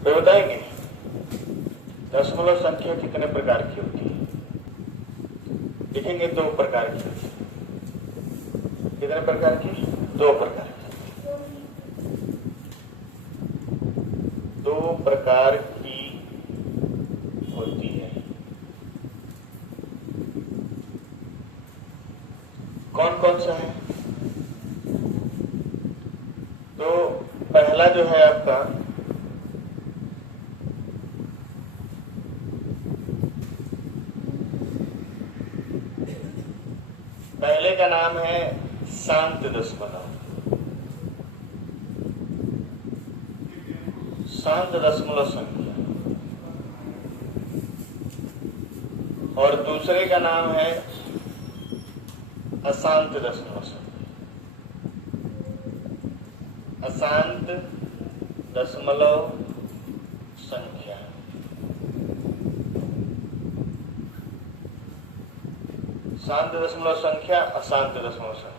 तो बताएंगे दशमलव संख्या कितने प्रकार की होती है? लिखेंगे 2 प्रकार की होती है। कितने प्रकार की? 2 प्रकार की। 2 प्रकार की होती है। कौन कौन सा है? तो पहला जो है आपका पहले का नाम है शांत दशमलव। शांत दशमलव संख्या। और दूसरे का नाम है अशांत दशमलव संख्या। अशांत दशमलव संख्या। शांत दशमलव संख्या, अशांत दशमलव संख्या।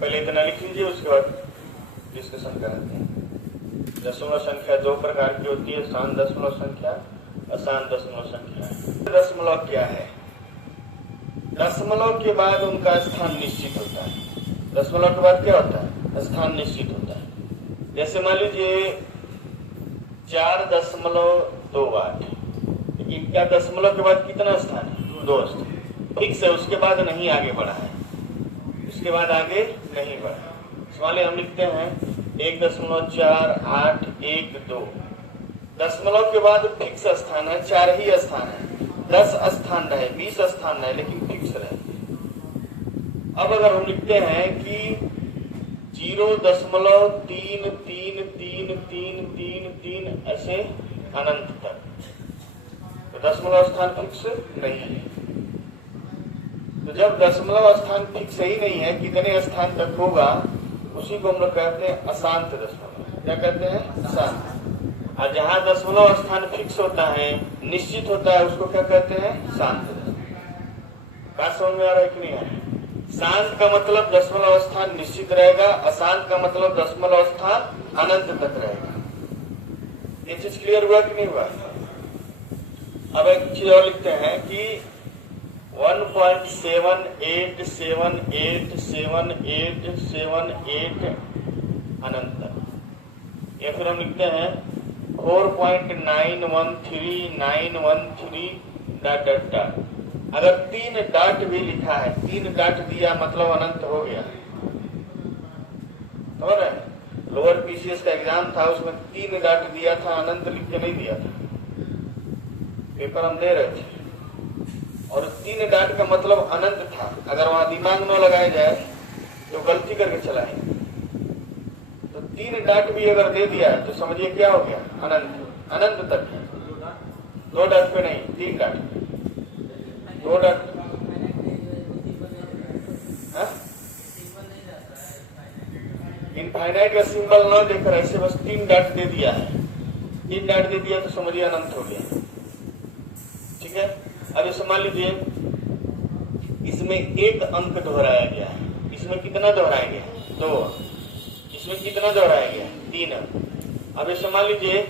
पहले इतना लिख लीजिए, उसके बाद डिस्कशन कराते हैं। दशमलव संख्या 2 प्रकार की होती है, शांत दशमलव संख्या, अशांत दशमलव संख्या। दशमलव क्या है? दशमलव के बाद उनका स्थान निश्चित होता है। दशमलव के बाद क्या होता है? स्थान निश्चित होता है। जैसे मान लीजिए 4.28, लेकिन क्या दशमलव के बाद कितना स्थान है? 2 स्थान फिक्स है, उसके बाद नहीं आगे बढ़ा है, उसके बाद आगे नहीं बढ़ा। मान लीजिए हम लिखते हैं 1.4812। दशमलव के बाद फिक्स स्थान है, 4 ही स्थान है। 10 स्थान रहे, 20 स्थान रहे, लेकिन फिक्स रहे। अब अगर हम लिखते हैं कि 0.333333 ऐसे अनंत तक, तो दशमलव स्थान फिक्स नहीं है। तो जब दशमलव स्थान फिक्स ही नहीं है, कितने स्थान तक होगा, उसी को हम लोग कहते हैं अशांत दशमलव। क्या कहते हैं? अशांत। और जहां दशमलव स्थान फिक्स होता है, निश्चित होता है, उसको क्या कहते हैं? शांत दशमलव। बात समझ में आ रहा है कि नहीं आ रहा है? शांत का मतलब दशमलव स्थान निश्चित रहेगा, अशांत का मतलब दशमलव स्थान अनंत तक रहेगा। ये चीज क्लियर हुआ कि नहीं हुआ? अब एक चीज और लिखते हैं कि 1.78787878 अनंत तक, या फिर हम लिखते हैं 4.913913 डॉट डॉट डॉट। अगर 3 डॉट भी लिखा है, 3 डॉट दिया मतलब अनंत हो गया। समझ रहे? लोअर पीसीएस का एग्जाम था, उसमें 3 डॉट दिया था, अनंत लिख के नहीं दिया था। पेपर हम दे रहे थे और 3 डॉट का मतलब अनंत था। अगर वहां दिमाग न लगाया जाए तो गलती करके चलाएंगे। तो 3 डॉट भी अगर दे दिया है तो समझिए क्या हो गया? अनंत। अनंत तक है, 2 डॉट पे नहीं, 3 डॉट पे। 2 डॉट इनफाइनाइट का सिंबल न देकर ऐसे बस 3 डॉट दे दिया है। 3 डॉट दे दिया तो समझिए अनंत हो गया। ठीक है? अब इसे मान लीजिए इसमें 1 अंक दोहराया गया है। इसमें कितना दोहराया गया? 2 अंक। इसमें कितना दोहराया गया? 3 अंक। अब इसे मान लीजिए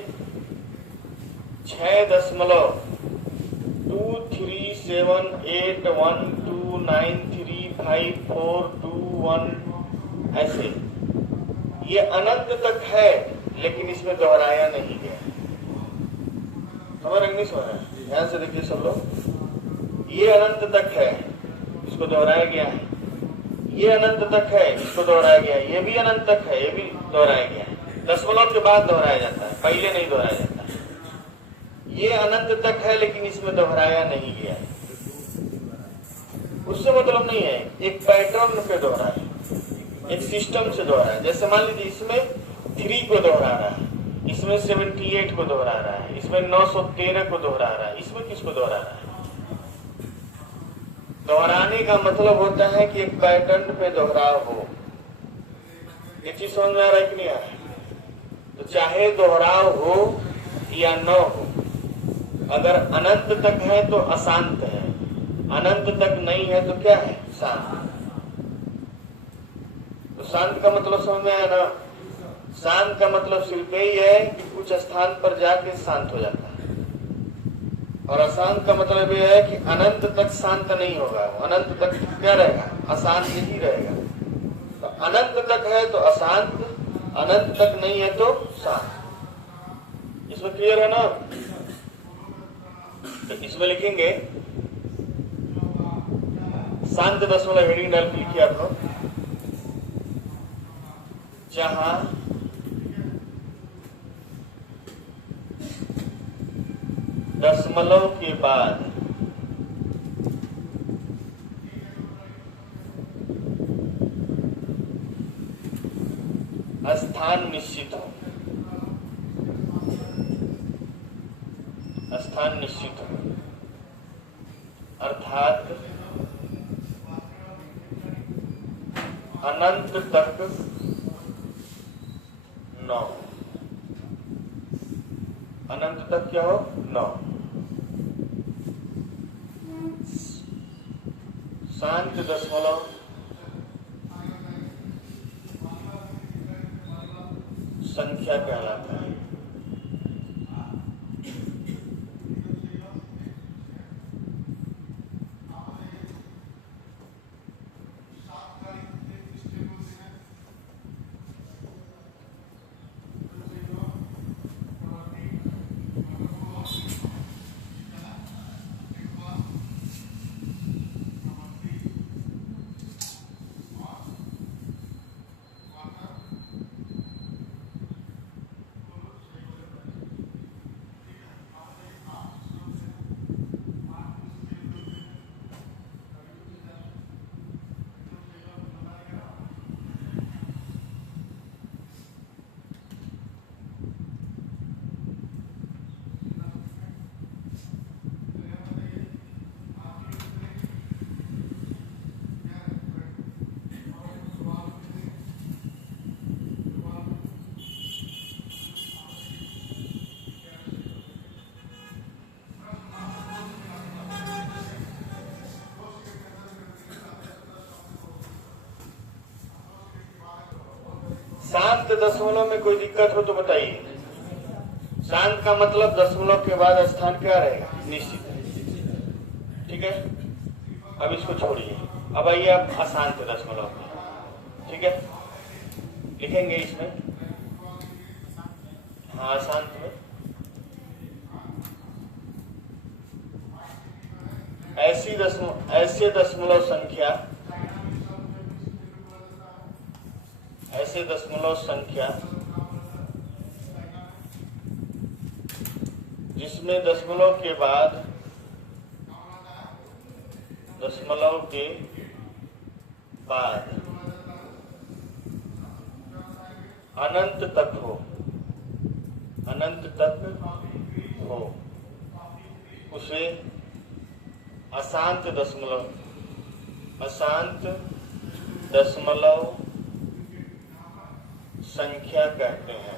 6.3781293542 ऐसे। ये अनंत तक है, लेकिन इसमें दोहराया नहीं गया। समझ रहे? नहीं समझ रहे? ध्यान से देखिए सब लोग। ये अनंत तक है, इसको दोहराया गया है। ये अनंत तक है, इसको दोहराया गया है। ये भी अनंत तक है, ये भी दोहराया गया है। दशमलव के बाद दोहराया जाता है, पहले नहीं दोहराया जाता है। ये अनंत तक है, लेकिन इसमें दोहराया नहीं गया है। उससे मतलब नहीं है, एक पैटर्न पे दोहरा है, एक सिस्टम से दोहरा है। जैसे मान लीजिए इसमें 3 को दोहरा रहा है, इसमें 78 को दोहरा रहा है, इसमें 913 को दोहरा रहा है, इसमें किसको दोहरा रहा है? दोहराने का मतलब होता है कि एक पैटर्न पे दोहराव हो। ये चीज समझ में आ रहा है कि नहीं आ रहा है? तो चाहे दोहराव हो या न हो, अगर अनंत तक है तो अशांत है, अनंत तक नहीं है तो क्या है? शांत। तो शांत का मतलब समझ में आया ना? शांत का मतलब सिर्फ यही है कि कुछ स्थान पर जाके शांत हो जाता है, और अशांत का मतलब यह है कि अनंत तक शांत नहीं होगा, अनंत तक क्या रहेगा? अशांत ही रहेगा। तो अनंत तक है तो अशांत, अनंत तक नहीं है तो शांत। इसमें क्लियर है ना? तो इसमें लिखेंगे शांत दशमलव हेडिंग डाल के लिखिए आप लोग, जहां दशमलव के बाद स्थान निश्चित हो, स्थान निश्चित हो, अर्थात अनंत तक 9, अनंत तक क्या हो? 9। शांत दशमलव संख्या कहलाता है। शांत दशमलव में कोई दिक्कत हो तो बताइए। शांत का मतलब दशमलव के बाद स्थान क्या रहेगा? निश्चित। ठीक है, अब इसको छोड़िए, अब आइए आप अशांत दशमलव में। ठीक है, लिखेंगे इसमें, हाँ अशांत में ऐसे दशमलव संख्या, ऐसे दशमलव संख्या जिसमें दशमलव के बाद अनंत तक हो, अनंत तक हो, उसे अशांत दशमलव संख्या कहते हैं।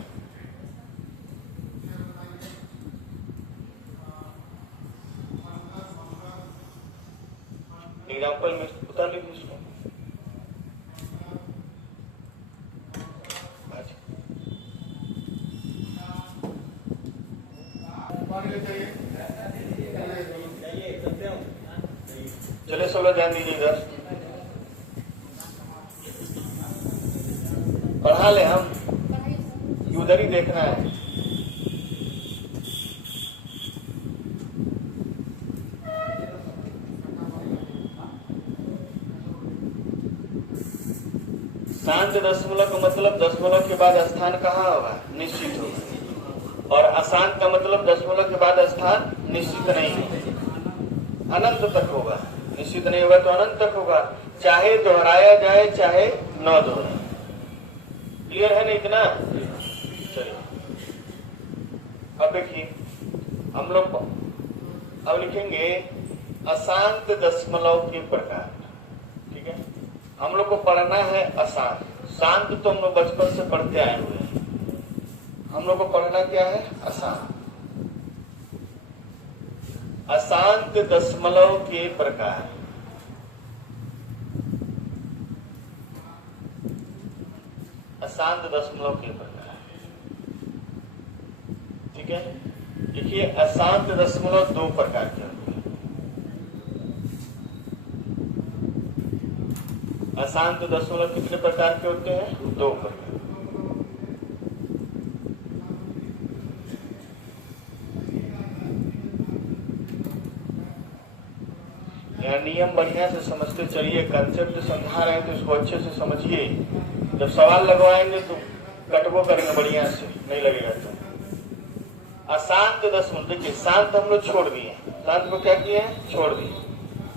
एग्जाम्पल में बता लीजिए इसको। चले सब लोग ध्यान दीजिए इधर, पढ़ा ले हम, उधर ही देखना है। शांत दशमलव का मतलब दशमलव के बाद स्थान कहाँ होगा? निश्चित होगा। और अशांत का मतलब दशमलव के बाद स्थान निश्चित नहीं होगा, अनंत तक होगा। निश्चित नहीं होगा तो अनंत तक होगा, चाहे दोहराया जाए चाहे न दोहराए। क्लियर है ना इतना? चलिए अब देखिए, हम लोग अब लिखेंगे अशांत दशमलव के प्रकार। ठीक है, हम लोग को पढ़ना है अशांत। शांत तो हम लोग बचपन से पढ़ते आए हुए हैं, हम लोग को पढ़ना क्या है? अशांत। अशांत दशमलव के प्रकार। अशांत दशमलव के प्रकार, ठीक है। देखिए अशांत दशमलव दो प्रकार के होते हैं। अशांत दशमलव कितने प्रकार के होते हैं? दो प्रकार। नियम बढ़िया से समझते चलिए, कंसेप्ट समझा रहे हैं तो इसको अच्छे से समझिए। जब सवाल लगवाएंगे तो कटवो करेंगे बढ़िया से, नहीं लगेगा तो। अशांत दशमलव, देखिए शांत हम लोग छोड़ दिए, शांत को क्या किए हैं? छोड़ दिए।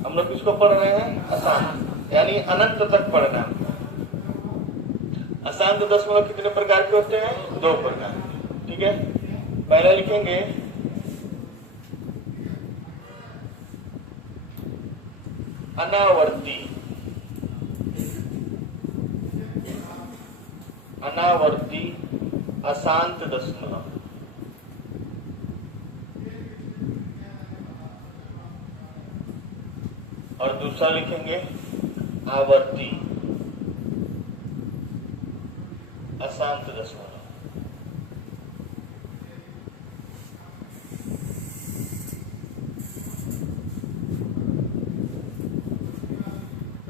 हम लोग किसको पढ़ रहे हैं? अशांत, यानी अनंत तक पढ़ना। अशांत दशमलव कितने प्रकार के होते हैं? दो प्रकार, ठीक है। पहला लिखेंगे अनावर्ती। अनावर्ती अशांत दशमलव। और दूसरा लिखेंगे आवर्ती अशांत दशमलव।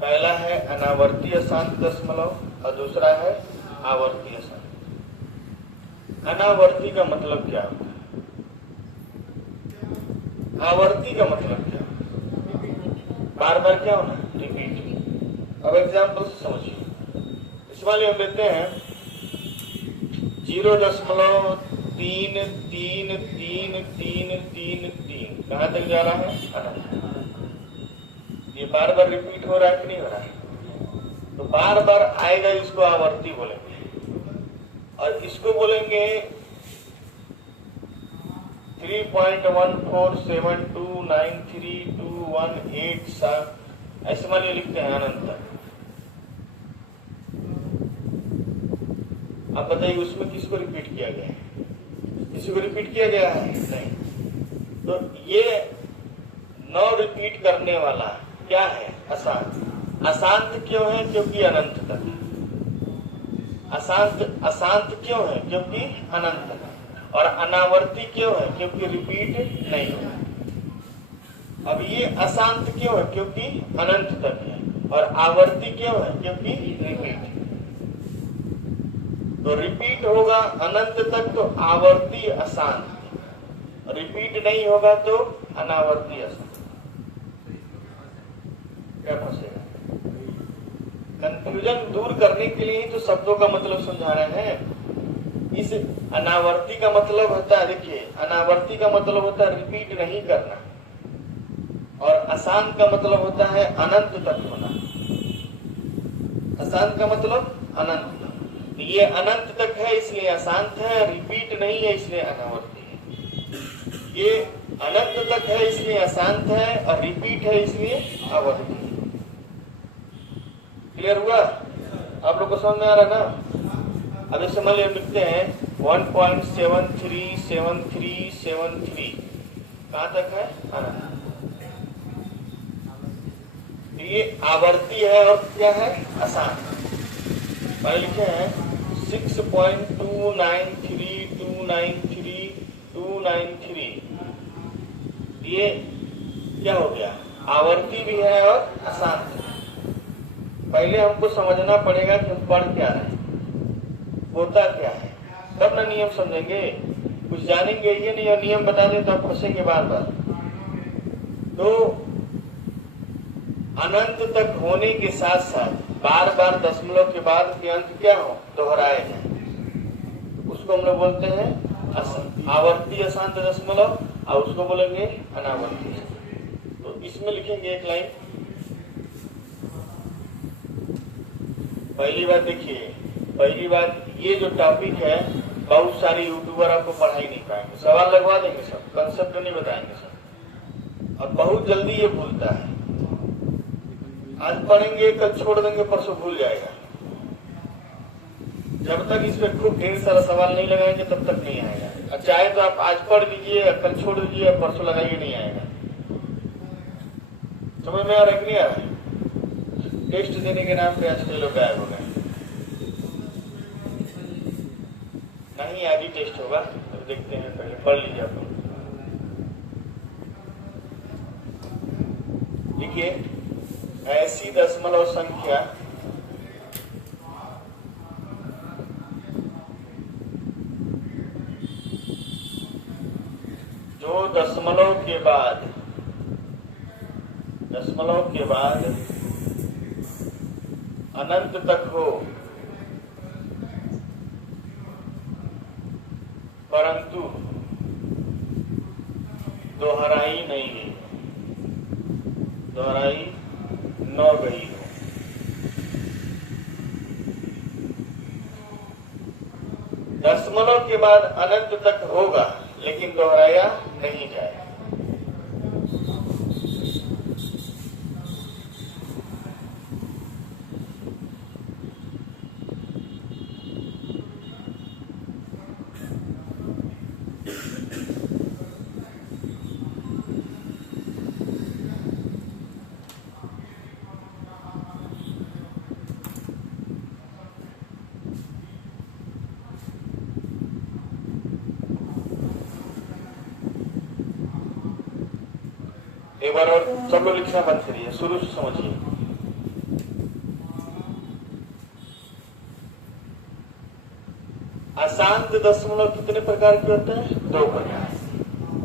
पहला है अनावर्ती अशांत दशमलव और दूसरा है आवर्ती अशांत। अनावर्ती का मतलब क्या होता है? आवर्ती का मतलब क्या? बार बार क्या होना? रिपीट। अब एग्जाम्पल से समझिए। इस वाले हम लेते हैं 0.3333333। कहां तक जा रहा है? अनंत। ये बार बार रिपीट हो रहा है कि नहीं हो रहा है? तो बार बार आएगा, इसको आवर्ती बोलेंगे। और इसको बोलेंगे 3.1472932187। ऐसे मान लिखते हैं अनंत तक। आप बताइए उसमें किसको रिपीट किया गया है? किसी को रिपीट किया गया है? नहीं। तो ये नौ रिपीट करने वाला क्या है? अशांत। अशांत क्यों है? क्योंकि अनंत तक। अशांत क्यों है? क्योंकि अनंत तक। और अनावर्ती क्यों है? क्योंकि रिपीट नहीं है। अब ये अशांत क्यों है? क्योंकि अनंत तक है। और आवर्ती क्यों है? क्योंकि रिपीट। तो रिपीट होगा अनंत तक तो आवर्ती अशांत, रिपीट नहीं होगा तो अनावर्ती अशांत। क्या फंसेगा? कंफ्यूजन दूर करने के लिए ही तो शब्दों का मतलब समझा रहे हैं। इस अनावर्ती का मतलब होता है, देखिए अनावर्ती का मतलब होता है रिपीट नहीं करना, और अशांत का मतलब होता है अनंत तक होना। अशांत का मतलब अनंत। ये अनंत तक है इसलिए अशांत है, रिपीट नहीं है इसलिए अनावर्ती है। ये अनंत तक है इसलिए अशांत है, और रिपीट है इसलिए आवर्ती है। क्लियर हुआ? आप लोग को समझ में आ रहा ना? अब इसे मान लिखते हैं 1.737373। कहां तक है? अनंत। ये आवर्ती है और क्या है? अशांत। पहले लिखे हैं 6.293293 ये क्या हो गया? आवर्ती भी है और अशांत है। पहले हमको समझना पड़ेगा कि हम पढ़ क्या रहे हैं, होता क्या है, तब ना नियम समझेंगे। कुछ जानेंगे ये नहीं और नियम बता दें तो आप फंसेंगे बार बार। तो अनंत तक होने के साथ साथ बार बार दशमलव के बाद के अंक क्या हो? दोहराए जाए। उसको हम लोग बोलते हैं आवर्ती अशांत दशमलव, और उसको बोलेंगे अनावर्ती। तो इसमें लिखेंगे एक लाइन। पहली बात देखिए, पहली बात ये जो टॉपिक है बहुत सारे यूट्यूबर आपको पढ़ा ही नहीं पाएंगे, सवाल लगवा देंगे सब, कंसेप्ट नहीं बताएंगे सब, और बहुत जल्दी ये भूलता है। आज पढ़ेंगे, कल छोड़ देंगे, परसों भूल जाएगा। जब तक इस पे खूब ढेर सारा सवाल नहीं लगाएंगे तब तक नहीं आएगा। चाहे तो आप आज पढ़ लीजिए, कल छोड़ दीजिए, परसों लगाइए, नहीं आएगा। समझ में आ रहा है कि नहीं आ रहा है? टेस्ट देने के नाम पे आज कई लोग गायब हो गए। नहीं, आज ही टेस्ट होगा, तो देखते हैं, पहले पढ़ लीजिए आप लोग। देखिए, ऐसी दशमलव संख्या जो दशमलव के बाद अनंत तक हो, परंतु दोहराई नहीं गई, दोहराई न गई हो। दशमलव के बाद अनंत तक होगा लेकिन दोहराया नहीं जाए। एक बार और सब लोग लिखना बंद करिए, शुरू से समझिए। अशांत दशमलव कितने प्रकार के होते हैं? 2 प्रकार।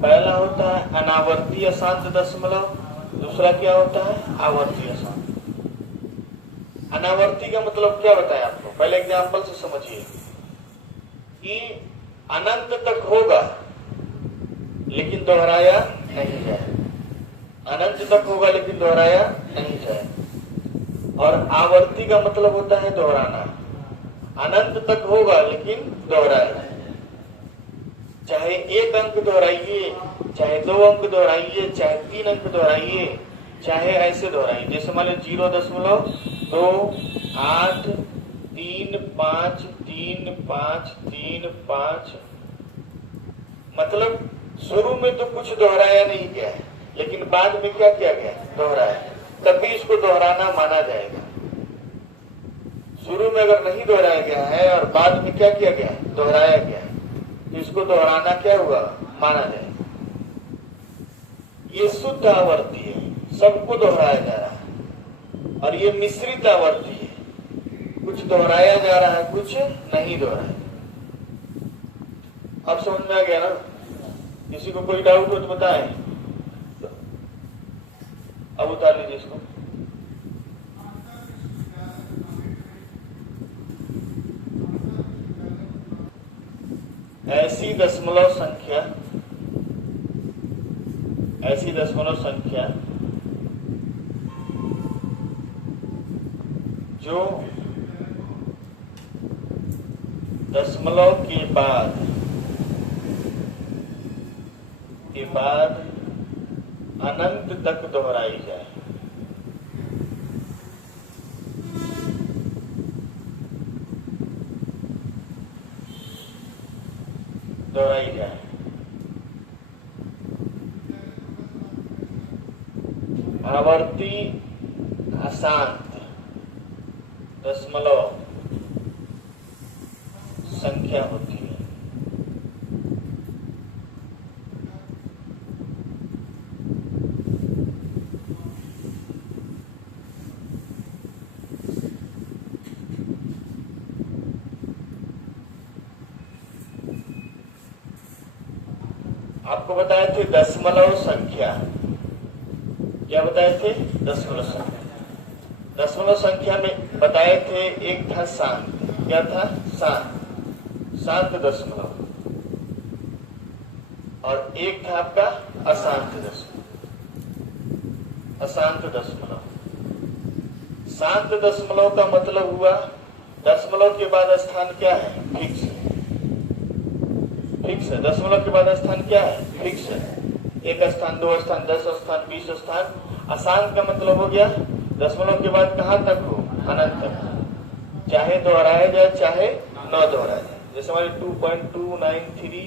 पहला होता है अनावर्ती अशांत दशमलव, दूसरा क्या होता है? आवर्ती अशांत। अनावर्ती का मतलब क्या बताया आपको? पहले एग्जाम्पल से समझिए कि अनंत तक होगा लेकिन दोहराया नहीं जाए, अनंत तक होगा लेकिन दोहराया नहीं जाए। और आवर्ती का मतलब होता है दोहराना, अनंत तक होगा लेकिन दोहराया, चाहे 1 अंक दोहराइए, चाहे 2 अंक दोहराइए, चाहे 3 अंक दोहराइए, चाहे ऐसे दोहराइए। जैसे मान लो 0.2853535, मतलब शुरू में तो कुछ दोहराया नहीं गया है लेकिन बाद में क्या किया गया? दोहराया, तभी इसको दोहराना माना जाएगा। शुरू में अगर नहीं दोहराया गया है और बाद में क्या किया गया? दोहराया गया है, तो इसको दोहराना क्या हुआ? माना जाएगा। ये शुद्ध आवर्ती है, सबको दोहराया जा रहा है। और ये मिश्रित आवर्ती है, कुछ दोहराया जा रहा है, कुछ नहीं दोहराया। अब समझ में आ गया ना? किसी को कोई डाउट हो तो बताएं। अब उतार लीजिए इसको। ऐसी दशमलव संख्या जो दशमलव के बाद अनंत तक दोहराई जाए। आवर्ती अशांत दशमलव संख्या होती है। आपको बताए थे दशमलव संख्या, क्या बताए थे? दशमलव संख्या। दशमलव संख्या में बताए थे एक था शांत, क्या था? शांत दशमलव, और एक था आपका अशांत दशमलव। शांत दशमलव का मतलब हुआ दशमलव के बाद स्थान क्या है? फिक्स है। दशमलव के बाद स्थान क्या है? फिक्स है। 1 स्थान, 2 स्थान, 10 स्थान, 20 स्थान। अशांत का मतलब हो गया दशमलव के बाद कहां तक हो? अनंत तक, चाहे दोहराया जाए चाहे न दोहराया जाए। जैसे हमारे 2.293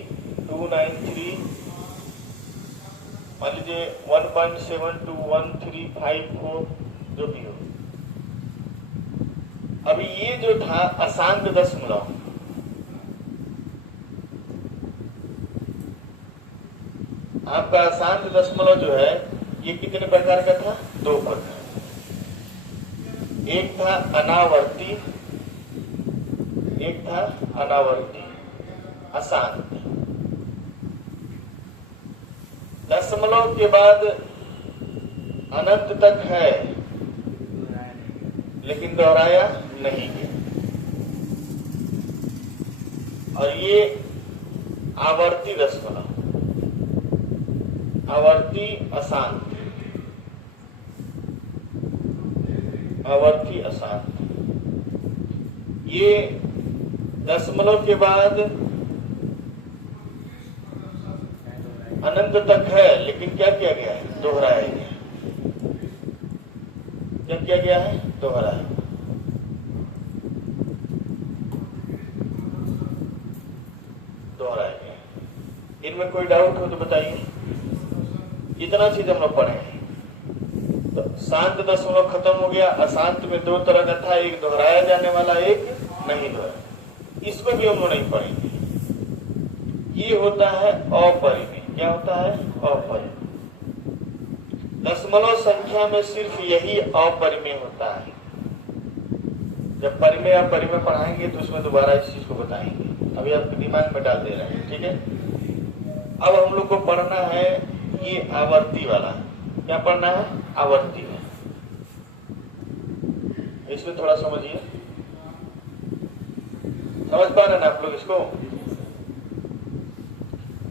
मान लीजिए 1.721354 जो भी हो। अभी ये जो था अशांत दशमलव, आपका अशांत दशमलव जो है ये कितने प्रकार का था? 2 प्रकार। एक था अनावर्ती, एक था अनावर्ती अशांत। दशमलव के बाद अनंत तक है लेकिन दोहराया नहीं गया। और ये आवर्ती दशमलव, आवर्ती अशांत, आवर्ती अशांत। ये दशमलव के बाद अनंत तक है लेकिन क्या किया गया है? दोहराया गया। क्या किया गया है? दोहराया। दोहराया गया। इनमें कोई डाउट हो तो बताइए। इतना चीज हम लोग पढ़े हैं। तो शांत दशमलव खत्म हो गया। अशांत में 2 तरह का था, एक दोहराया जाने वाला, एक नहीं दोहराया। इसमें भी हम लोग नहीं पढ़ेंगे। ये होता है अपरिमेय। क्या होता है? अपरिमेय। दशमलव संख्या में सिर्फ यही अपरिमेय होता है। जब परिमेय अपरिमेय पढ़ाएंगे तो उसमें दोबारा इस चीज को बताएंगे। अभी आपके दिमाग में डाल दे रहे हैं, ठीक है। अब हम लोग को पढ़ना है ये आवर्ती वाला। क्या पढ़ना है? आवर्ती में। इसमें थोड़ा समझिए। समझ पा रहे ना आप लोग इसको?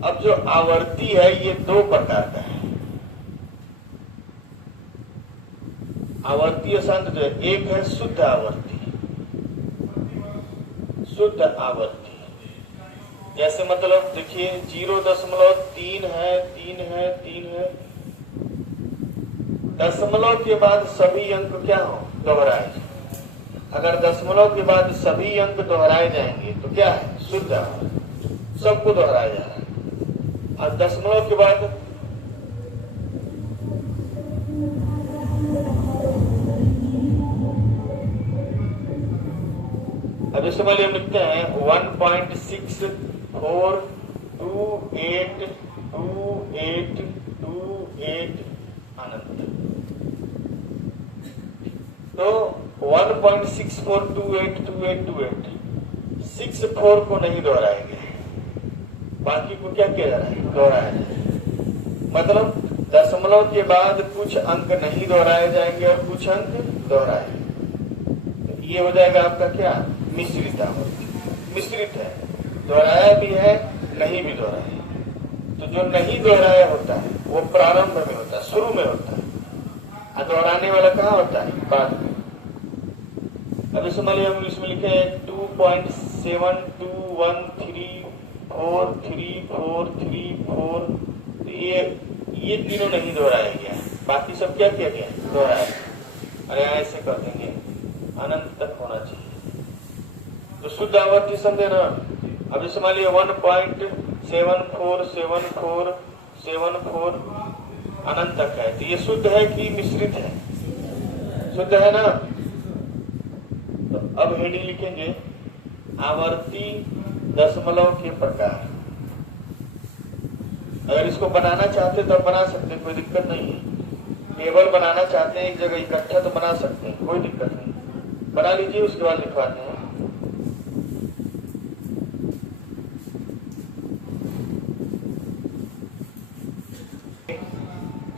अब जो आवर्ती है ये 2 प्रकार का है। आवर्ती अशांत जो है, एक है शुद्ध आवर्ती। शुद्ध आवर्ती जैसे मतलब देखिए 0.3 है, 3 है, 3 है। दशमलव के बाद सभी अंक क्या हो? दोहराए। अगर दशमलव के बाद सभी अंक दोहराए जाएंगे तो क्या है? शुद्ध आवर्ती। सबको दोहराया जा रहा है। और दशमलव के बाद अब जैसे मान हम लिखते हैं 1.64282828 अनंत। तो 1.64282828 64 को नहीं दोहराएंगे, बाकी को क्या किया जा रहा है? दोहराया जाए। मतलब दशमलव के बाद कुछ अंक नहीं दोहराए जाएंगे और कुछ अंक दोहराए। तो ये हो जाएगा आपका क्या? मिश्रित आवर्ती। मिश्रित है, दोहराया भी है, नहीं भी दोहराया। तो जो नहीं दोहराया होता है वो प्रारंभ में होता है, शुरू में होता है। और दोहराने वाला कहाँ होता है? बाद में। अब इस मान हम इसमें लिखे 2.71234344। ये तीनों नहीं दोहराया गया, बाकी सब क्या किया गया? दोहराया। अरे ऐसे कर देंगे, अनंत तक होना चाहिए। तो शुद्ध आवर्ती समझे ना। अब जैसे मान लिया 1.747474 अनंत तक है, तो ये शुद्ध है कि मिश्रित है? शुद्ध है ना। तो अब हेडिंग लिखेंगे आवर्ती दशमलव के प्रकार। अगर इसको बनाना चाहते तो बना सकते, कोई दिक्कत नहीं है। टेबल बनाना चाहते हैं एक जगह इकट्ठा तो बना सकते हैं, कोई दिक्कत नहीं। बना लीजिए, उसके बाद लिखवाते हैं।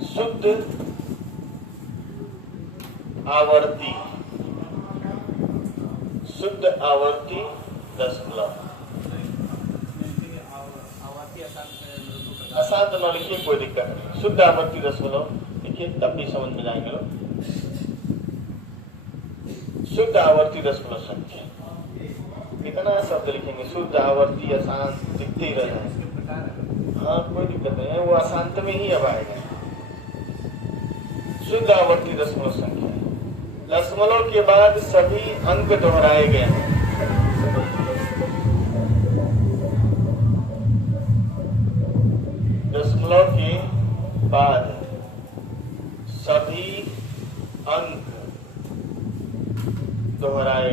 शुद्ध आवर्ती, शुद्ध आवर्ती दशमलव। अशांत न लिखिए, कोई दिक्कत नहीं। शुद्ध आवर्ती दशमलव लिखिए, तब भी समझ में जाएंगे लोग। शुद्ध आवर्ती दशमलव संख्या कितना शब्द लिखेंगे? शुद्ध आवर्ती अशांत दिखते ही रह जाएंगे। हाँ कोई दिक्कत नहीं है, वो अशांत में ही अब आएगा। शुद्ध आवर्ती दशमलव संख्या, दशमलव के बाद सभी अंक दोहराए गए हैं। दशमलव के बाद सभी अंक दोहराए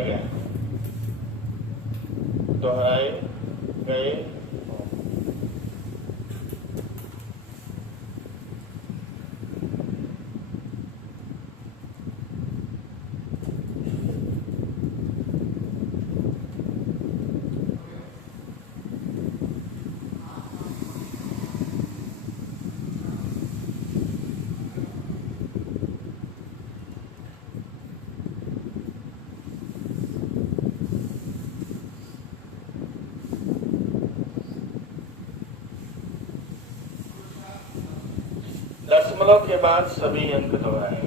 गए दशमलव के बाद सभी अंक दोहराए।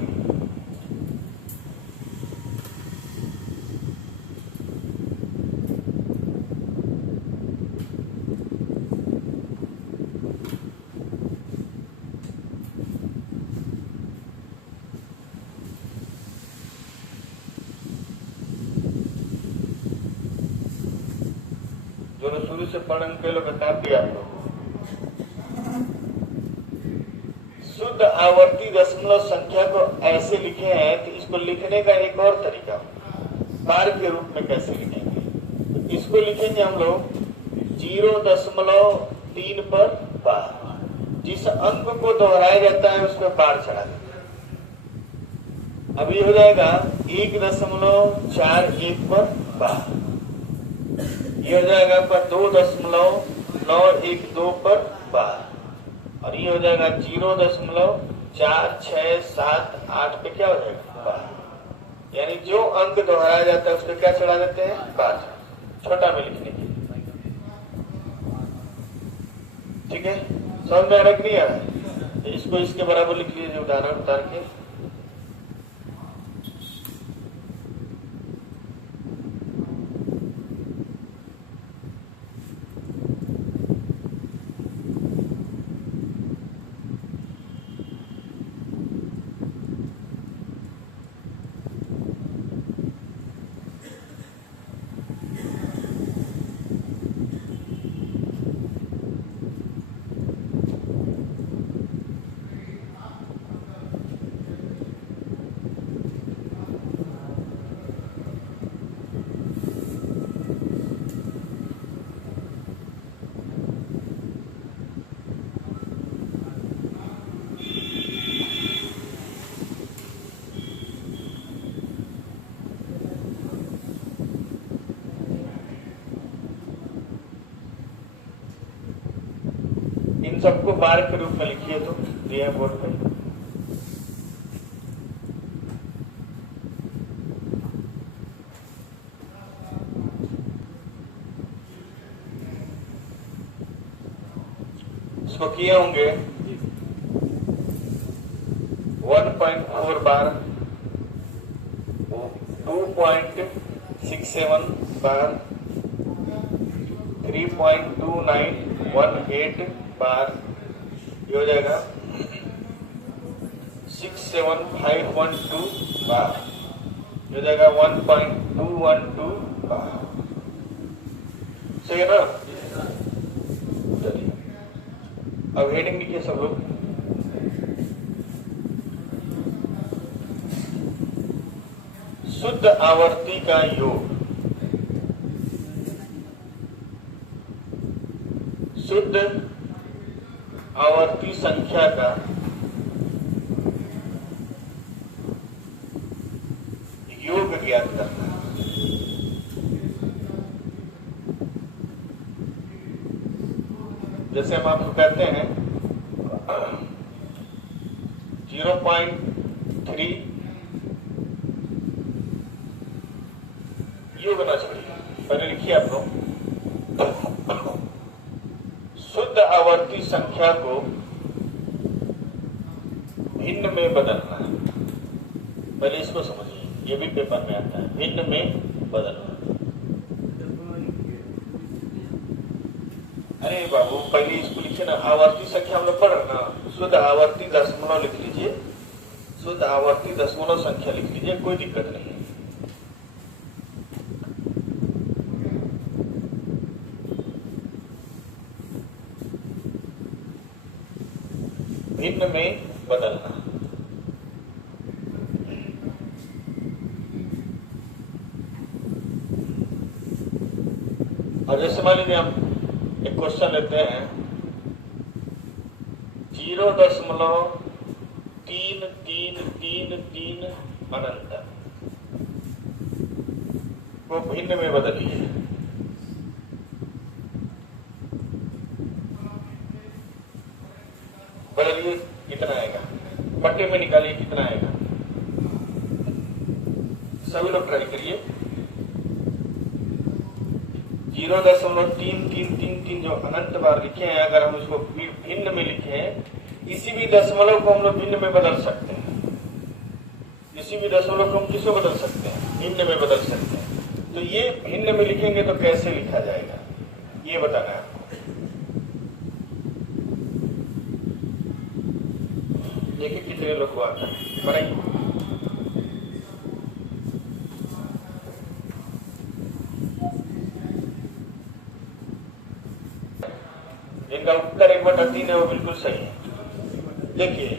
जो शुरू से पढ़ के लोग बता दिया आप लोग। शुद्ध आवर्ती दशमलव संख्या को ऐसे लिखे हैं तो इसको लिखने का एक और तरीका, बार के रूप में कैसे लिखेंगे? तो इसको लिखेंगे हम लोग 0.3 पर बार। जिस अंक को दोहराया जाता है उस पर बार चढ़ा देते हैं। अब ये हो जाएगा 1.41 पर बार। ये हो जाएगा पर 2.912 पर बार। और ये हो जाएगा 0.4678 पे क्या हो जाएगा? बार। यानी जो अंक दोहराया जाता है उस पर क्या चढ़ा देते हैं? बार। छोटा में लिखने के लिए, ठीक है? समझ में आ रहा कि नहीं आ रहा है? इसको इसके बराबर लिख लीजिए उदाहरण उतार के। इन सबको बार के रूप में लिखिए तो दिए बोर्ड पे। इसको किए होंगे 1.4 बार, 2.67 बार, 3.2918 बार, ये हो जाएगा 67512 बार, ये हो जाएगा 1.212 बार। सही है ना? चलिए अब हेडिंग लिखिए सब लोग। शुद्ध आवर्ती का योग। शुद्ध आवर्ती संख्या का योग ज्ञात करना। जैसे हम आपको कहते हैं 0.3 योग ना छोड़िए, पहले लिखिए आप लोग। शुद्ध आवर्ती संख्या को भिन्न में बदलना है। पहले इसको समझिए, ये भी पेपर में आता है, भिन्न में बदलना। अरे बाबू पहले इसको लिखिए ना, आवर्ती संख्या हम लोग पढ़ रहे ना। शुद्ध आवर्ती दशमलव लिख लीजिए, शुद्ध आवर्ती दशमलव संख्या लिख लीजिए, कोई दिक्कत नहीं है। भिन्न में बदलना। जैसे मान लीजिए हम एक क्वेश्चन लेते हैं 0.3333 अनंत को भिन्न में बदलिए। बदलिए कितना आएगा, पट्टे में निकालिए कितना आएगा। सभी लोग ट्राई करिए। 0.3333 जो अनंत बार लिखे हैं, अगर हम उसको भिन्न में लिखे हैं, किसी भी दशमलव को हम लोग भिन्न में बदल सकते हैं। किसी भी दशमलव को हम किसको बदल सकते हैं, भिन्न में बदल सकते हैं। तो ये भिन्न में लिखेंगे तो कैसे लिखा जाएगा, ये बताना है आपको। देखिए कितने लोग को आता है, बनाइए। इनका उत्तर 1/3 है, वो बिल्कुल सही है। देखिए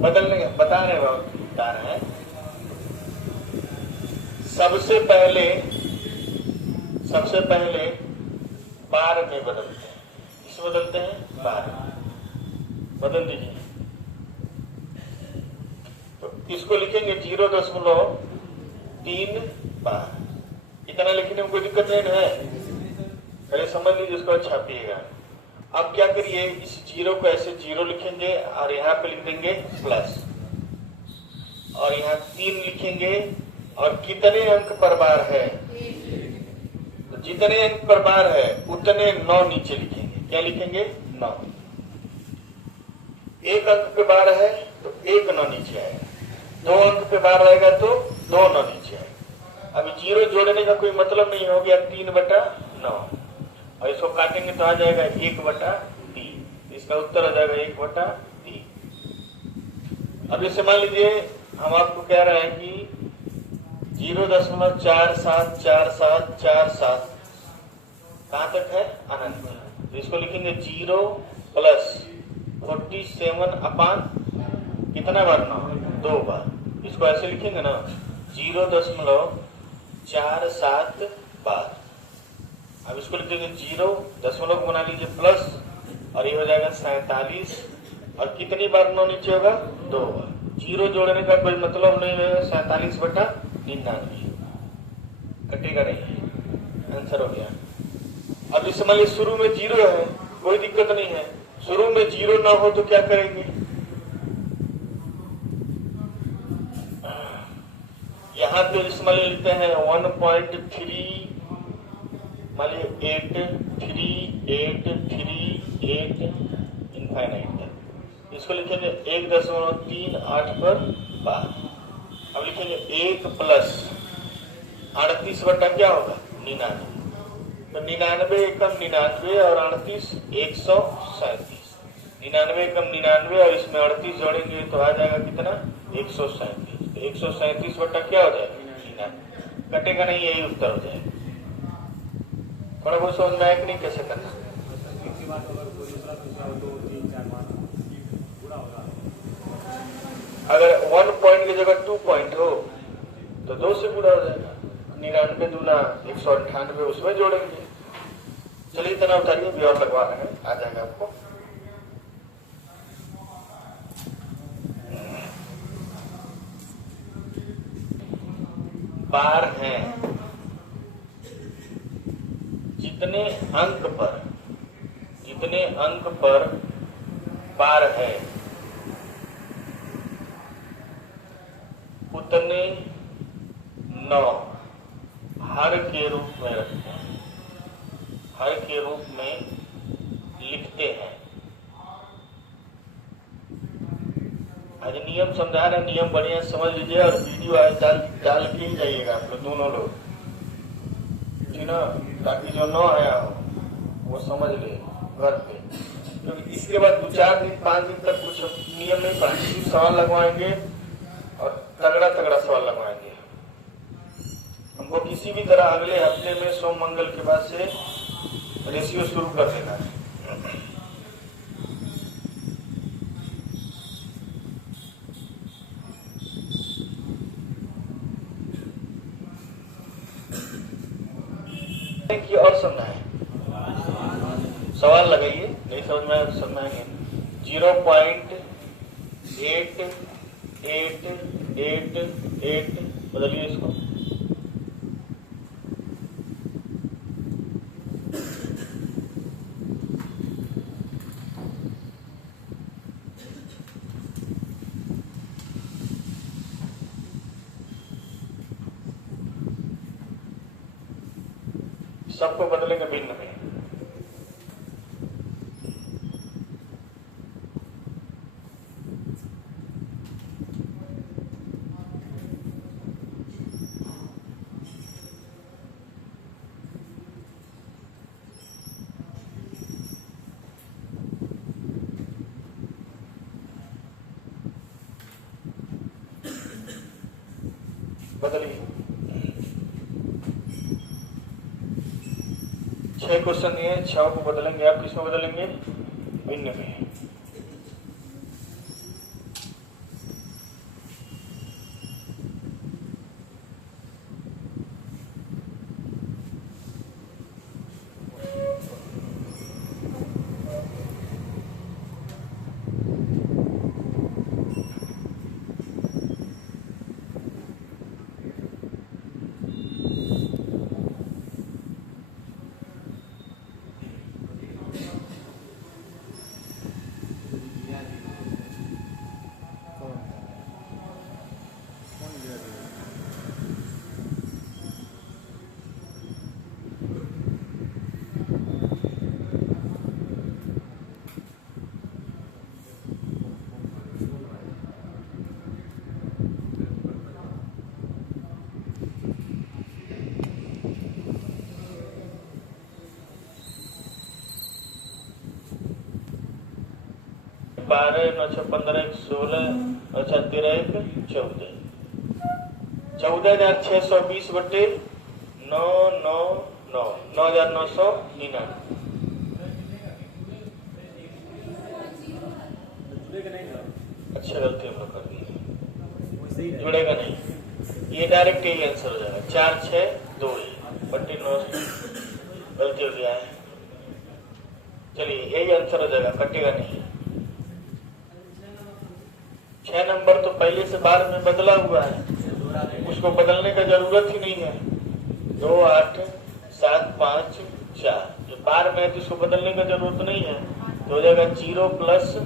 बदलने का बता रहे हैं। सबसे पहले बार में बदलते हैं। किस बदलते हैं, बार। बदल दीजिए। तो इसको लिखेंगे 0.3 बार। इतना लिखने में कोई दिक्कत नहीं है, पहले समझ लीजिए, उसको छापिएगा। अब क्या करिए, इस 0 को ऐसे 0 लिखेंगे और यहाँ पे लिख देंगे प्लस, और यहाँ 3 लिखेंगे, और कितने अंक पर बार है, तो जितने अंक पर बार है उतने 9 नीचे लिखेंगे। क्या लिखेंगे, 9। 1 अंक पे बार है तो 1 9 नीचे आएगा। 2 अंक पे बार आएगा तो 2 9 नीचे आएगा। अभी 0 जोड़ने का कोई मतलब नहीं, हो गया 3/9, और इसको काटेंगे तो आ जाएगा 1/3। इसका उत्तर आ जाएगा 1/3। अब जैसे मान लीजिए हम आपको कह रहे हैं कि 0.474747 कहां तक है, अनंत। तो इसको लिखेंगे 0 + 47 अपान कितना बार, 9, 2 बार। इसको ऐसे लिखेंगे ना, 0.47 बार। अब इसको लिखेंगे 0 दशमलव बना लीजिए प्लस, और ये हो जाएगा 47, और कितनी बार 9 नीचे होगा, 2 बार। 0 जोड़ने का कोई मतलब नहीं है, 47/99 कटेगा नहीं, आंसर हो गया। अब इस मान लीजिए शुरू में 0 है, कोई दिक्कत नहीं है। शुरू में 0 ना हो तो क्या करेंगे, यहाँ पे इसमें लिखते हैं 1.3 मान लीजिए 83838 इनफाइनाइट। इसको लिखेंगे 1.38 पर बार। अब लिखेंगे 1 + 38 बटा क्या होगा, 99। तो 99 एकम 99 और 38 137। 99 एकम 99 और इसमें 38 जोड़ेंगे तो आ जाएगा कितना, 137। 137 बटा क्या हो जाएगा, 99। कटेगा नहीं, यही उत्तर हो जाएगा। थोड़ा बहुत समझ में आया कि नहीं, कैसे करना। अगर 1 पॉइंट की जगह 2 पॉइंट हो तो 2 से गुणा हो जाएगा। 99 दूना 198 उसमें जोड़ेंगे। चलिए इतना उतारिए, भी और लगवा रहे हैं, आ जाएगा आपको। बार है, जितने अंक पर बार है उतने 9 हर के रूप में रखते हैं, हर के रूप में लिखते हैं। आज नियम समझा रहे, नियम बढ़िया समझ लीजिए, और वीडियो आज डाल के ही जाइएगा आप लोग, दोनों लोग, ठीक ना, ताकि जो न आया हो वो समझ ले घर पे। क्योंकि इसके बाद 2-4 दिन 5 दिन तक कुछ नियम नहीं पढ़ाएंगे, सवाल लगवाएंगे और तगड़ा सवाल लगवाएंगे। हमको किसी भी तरह अगले हफ्ते में सोम मंगल के बाद से रेशियो शुरू कर देना है। कि और समझना है, सवाल लगाइए, नहीं समझ में आया तो समझाएंगे। 0.8888 बदलिए इसको। सबको बदलेंगे भिन्न में। बदलिए। 6 क्वेश्चन दिए, 6 को बदलेंगे। आप किसमें बदलेंगे? भिन्न में। बारह 9 6 15 16 अच्छा 13 1 14 14,620 बटे 999 9,999। अच्छा गलती हम लोग कर दी, जुड़ेगा नहीं, ये डायरेक्ट यही आंसर हो जाएगा। 4 6 2 बटे 9 गलती हो गया है। चलिए यही आंसर हो जाएगा, कटेगा नहीं। 6 नंबर तो पहले से बार में बदला हुआ है, उसको बदलने का जरूरत ही नहीं है। 2 8 7 5 4 जो बार में है तो उसको बदलने का जरूरत नहीं है, तो हो जाएगा 0 प्लस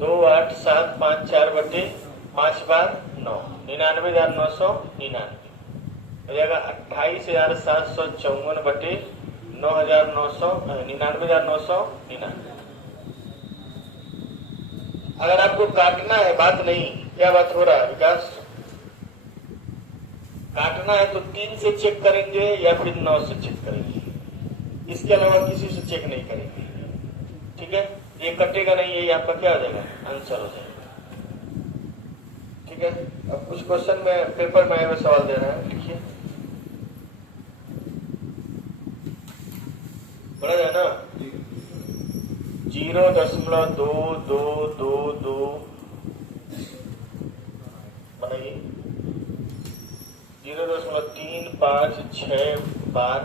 2 8 7 5 4 बटे 5 बार 9 99,999 हो जाएगा। 28,754 बटे 99,999। अगर आपको काटना है, बात नहीं, क्या बात हो रहा है विकास, काटना है तो 3 से चेक करेंगे या फिर 9 से चेक करेंगे, इसके अलावा किसी से चेक नहीं करेंगे। ठीक है, ये कटेगा नहीं, ये आपका क्या हो जाएगा? आंसर हो जाएगा। ठीक है, अब कुछ क्वेश्चन में पेपर में आए हुए सवाल दे रहे हैं, लिखिए। बड़ा है ना? 0.2222 बनाइए। 0.356 बार,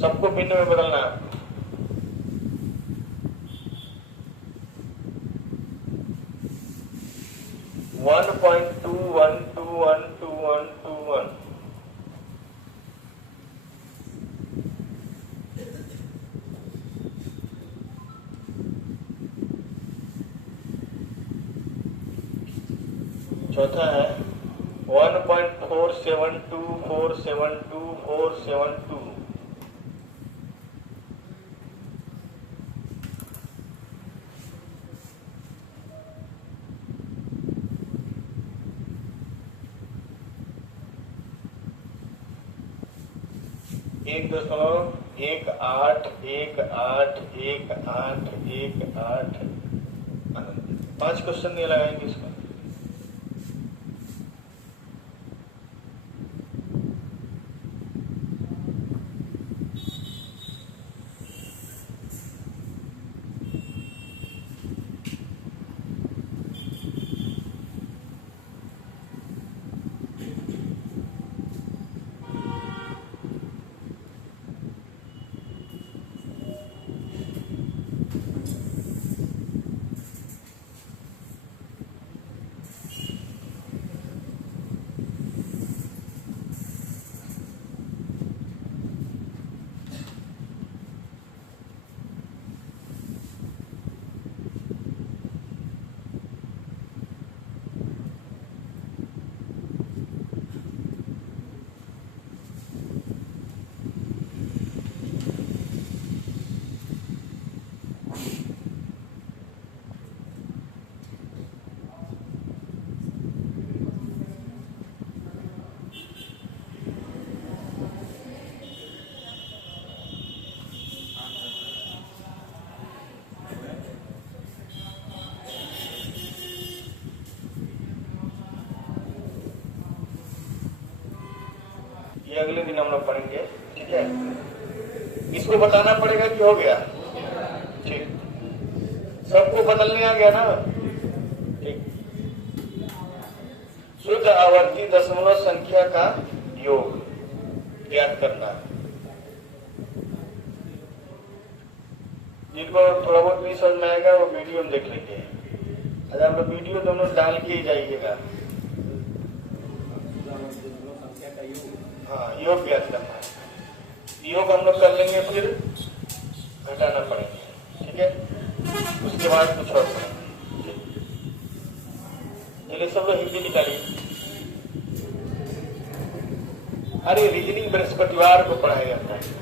सबको भिन्न में बदलना है। वन 1.212121 चौथा है 1.472472 1.181818 5 क्वेश्चन नहीं लगाएंगे इसमें। ये अगले दिन हम लोग पढ़ेंगे, ठीक है। इसको बताना पड़ेगा कि हो गया, ठीक। सबको बदलने आ गया ना, ठीक। शुद्ध आवर्ती दशमलव संख्या का योग ज्ञात करना है। जिनको थोड़ा बहुत भी समझ में आएगा वो वीडियो में देख लेंगे। अगर आप लोग वीडियो दोनों डाल के ही जाइएगा। हाँ, योग ज्ञात करना है। योग हम लोग कर लेंगे, फिर घटाना पड़ेगा, ठीक है। उसके बाद कुछ और पढ़ेंगे। चलिए सब लोग हिंदी निकालिए। अरे रीजनिंग बृहस्पतिवार को पढ़ाया जाता है।